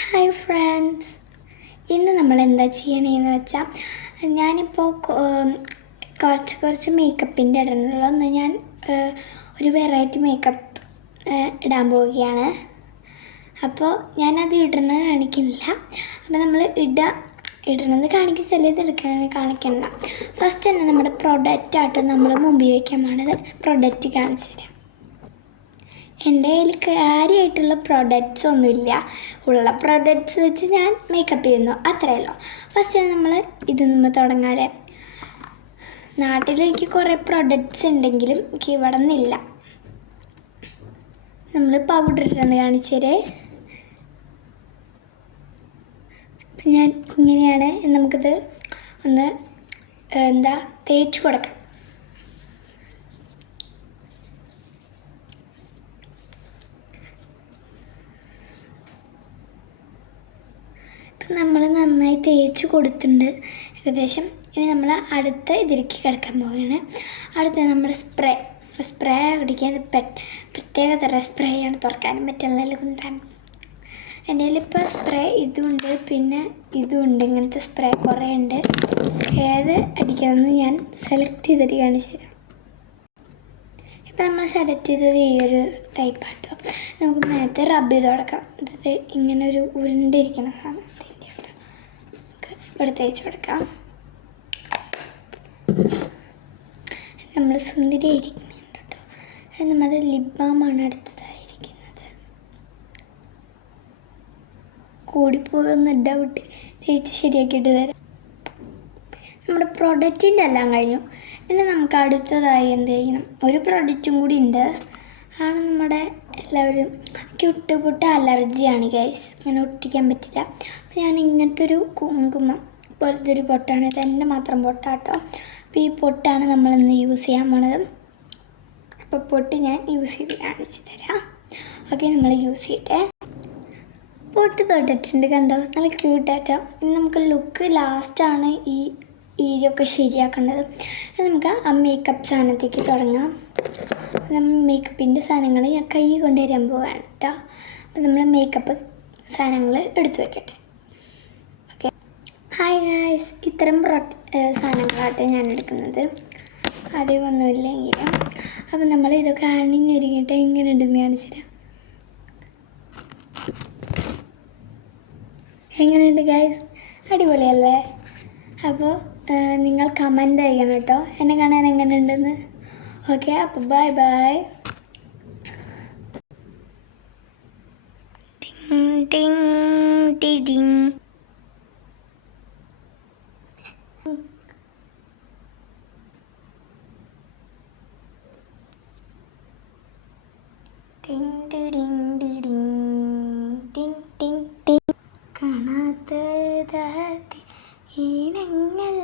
Hi friends, ഇന്ന് നമ്മൾ എന്താ ചെയ്യണേന്ന് വെച്ചാൽ ഞാനിപ്പോൾ കുറച്ച് മേക്കപ്പിൻ്റെ ഇടണുള്ളൂ. ഞാൻ ഒരു വെറൈറ്റി മേക്കപ്പ് ഇടാൻ പോവുകയാണ്. അപ്പോൾ ഞാനത് ഇടുന്നത് കാണിക്കുന്നില്ല. അപ്പോൾ നമ്മൾ ഇടുന്നത് കാണിക്കിച്ചല്ലേ, ഇത് കാണിക്കണ്ട. ഫസ്റ്റ് തന്നെ നമ്മുടെ പ്രൊഡക്റ്റായിട്ട് നമ്മൾ മുമ്പിൽ വയ്ക്കാൻ പോണത് പ്രൊഡക്റ്റ് കാണിച്ചു തരാം. എൻ്റെ കയ്യിൽ കാര്യമായിട്ടുള്ള പ്രൊഡക്ട്സ് ഒന്നുമില്ല. ഉള്ള പ്രൊഡക്ട്സ് വെച്ച് ഞാൻ മേക്കപ്പ് ചെയ്യുന്നു, അത്രയേ ഉള്ളൂ. ഫസ്റ്റ് നമ്മൾ ഇത് നിന്ന് തുടങ്ങാതെ. നാട്ടിലേക്ക് കുറേ പ്രൊഡക്ട്സ് ഉണ്ടെങ്കിലും എനിക്ക് ഇവിടെ നിന്നില്ല. നമ്മൾ പൗഡർ ഇട്ടെന്ന് കാണിച്ചേരേ. അപ്പം ഞാൻ ഇങ്ങനെയാണ്. നമുക്കിത് ഒന്ന് തേച്ച് കൊടുക്കാം. നമ്മൾ നന്നായി തേച്ച് കൊടുത്തിട്ടുണ്ട് ഏകദേശം. ഇനി നമ്മൾ അടുത്ത ഇതിലേക്ക് കിടക്കാൻ പോവുകയാണ്. അടുത്ത നമ്മുടെ സ്പ്രേ അടിക്കാൻ പ്രത്യേക തരം സ്പ്രേ ആണ്, തുറക്കാനും പറ്റുന്നില്ല കുന്താനും. എൻ്റെ കയ്യിലിപ്പോൾ സ്പ്രേ ഇതുണ്ട്, പിന്നെ ഇതുണ്ട്. ഇങ്ങനത്തെ സ്പ്രേ കുറേ ഉണ്ട്. ഏത് അടിക്കണമെന്ന് ഞാൻ സെലക്ട് ചെയ്തിട്ട് കാണിച്ചു തരാം. ഇപ്പം നമ്മൾ സെലക്ട് ചെയ്തത് ഈ ഒരു ടൈപ്പാട്ടോ. നമുക്ക് നേരത്തെ റബ്ബ് ചെയ്ത് കൊടുക്കാം. ഇത് ഇങ്ങനെ ഒരു ഉരുണ്ടിരിക്കുന്ന സാധനത്തിൻ്റെ ഇവിടെ തേച്ച് കൊടുക്കാം. നമ്മൾ സുന്ദരിയായിരിക്കുന്നുണ്ട് കേട്ടോ. നമ്മുടെ ലിപ് ബാമാണ് അടുത്തതായിരിക്കുന്നത്. കൂടിപ്പോയൊന്ന് ഡൗട്ട് തേച്ച് ശരിയാക്കിയിട്ട് തരാം. നമ്മുടെ പ്രൊഡക്റ്റിൻ്റെ എല്ലാം കഴിഞ്ഞു. പിന്നെ നമുക്ക് അടുത്തതായി എന്ത് ചെയ്യണം, ഒരു പ്രൊഡക്റ്റും കൂടി ഉണ്ട്. ആണ് നമ്മുടെ എല്ലാവരും ഒട്ടുപൊട്ട അലർജിയാണ് ഗൈസ്, അങ്ങനെ ഒട്ടിക്കാൻ പറ്റില്ല. അപ്പോൾ ഞാൻ ഇങ്ങനത്തെ ഒരു കുങ്കുമം പോലത്തെ ഒരു പൊട്ടാണ്, ഇത് എൻ്റെ മാത്രം പൊട്ടാട്ടോ. അപ്പോൾ ഈ പൊട്ടാണ് നമ്മളിന്ന് യൂസ് ചെയ്യാൻ പോണത്. അപ്പോൾ പൊട്ട് ഞാൻ യൂസ് ചെയ്ത് കാണിച്ചു തരാം. ഓക്കെ, നമ്മൾ യൂസ് ചെയ്യട്ടെ. പൊട്ട് തൊട്ടിട്ടുണ്ട്, കണ്ടോ, നല്ല ക്യൂട്ടായിട്ടോ. ഇനി നമുക്ക് ലുക്ക് ലാസ്റ്റാണ് ഈ ഈയൊക്കെ ശരിയാക്കേണ്ടത്. നമുക്ക് ആ മേക്കപ്പ് സാധനത്തേക്ക് തുടങ്ങാം. നമ്മൾ മേക്കപ്പിൻ്റെ സാധനങ്ങൾ ഞാൻ കൈ കൊണ്ടുവരാൻ പോവുകയാണ് കേട്ടോ. അപ്പോൾ നമ്മൾ മേക്കപ്പ് സാധനങ്ങൾ എടുത്തു വയ്ക്കട്ടെ. ഓക്കെ, ഹായ് ഗൈസ്, ഇത്തരം സാധനങ്ങളാട്ടെ ഞാൻ എടുക്കുന്നത്, അധികമൊന്നുമില്ലെങ്കിലും. അപ്പം നമ്മൾ ഇതൊക്കെ അണിഞ്ഞൊരുങ്ങിയിട്ട് ഇങ്ങനെ ഇടുന്ന കാണിച്ചു തരാം. എങ്ങനെയുണ്ട് ഗൈസ്, അടിപൊളിയല്ലേ? അപ്പോൾ നിങ്ങൾ കമൻറ്റ് ചെയ്യണം കേട്ടോ, എന്നെ കാണാൻ എങ്ങനെ ഉണ്ടെന്ന്. ഓക്കെ, അപ്പോൾ ബൈ ബൈ. ടിങ് ടിങ് ടിങ്. ടിങ് ടിങ് ടിങ് ടിങ് ടിങ് ടിങ്. കാണാത്ത ഈണങ്ങൾ